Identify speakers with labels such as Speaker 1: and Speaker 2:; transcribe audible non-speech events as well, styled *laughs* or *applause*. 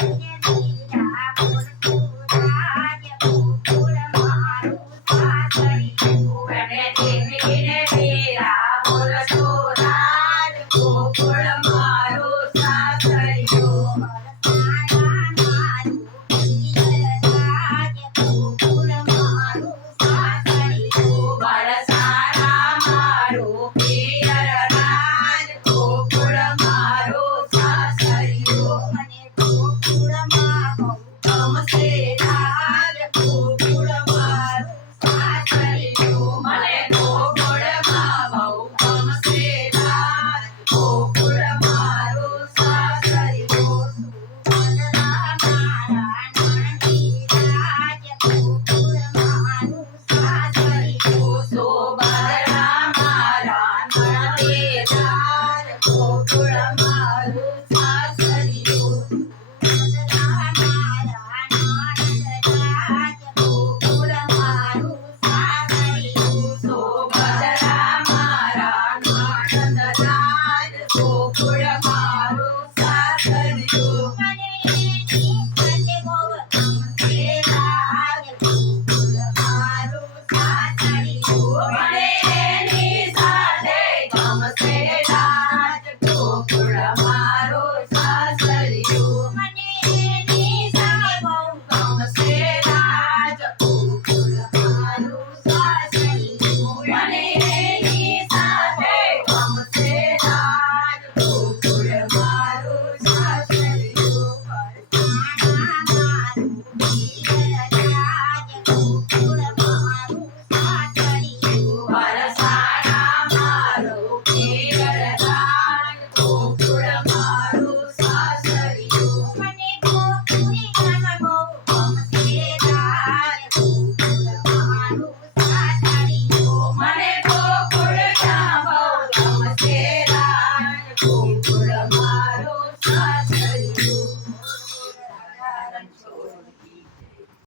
Speaker 1: Thank *laughs* you.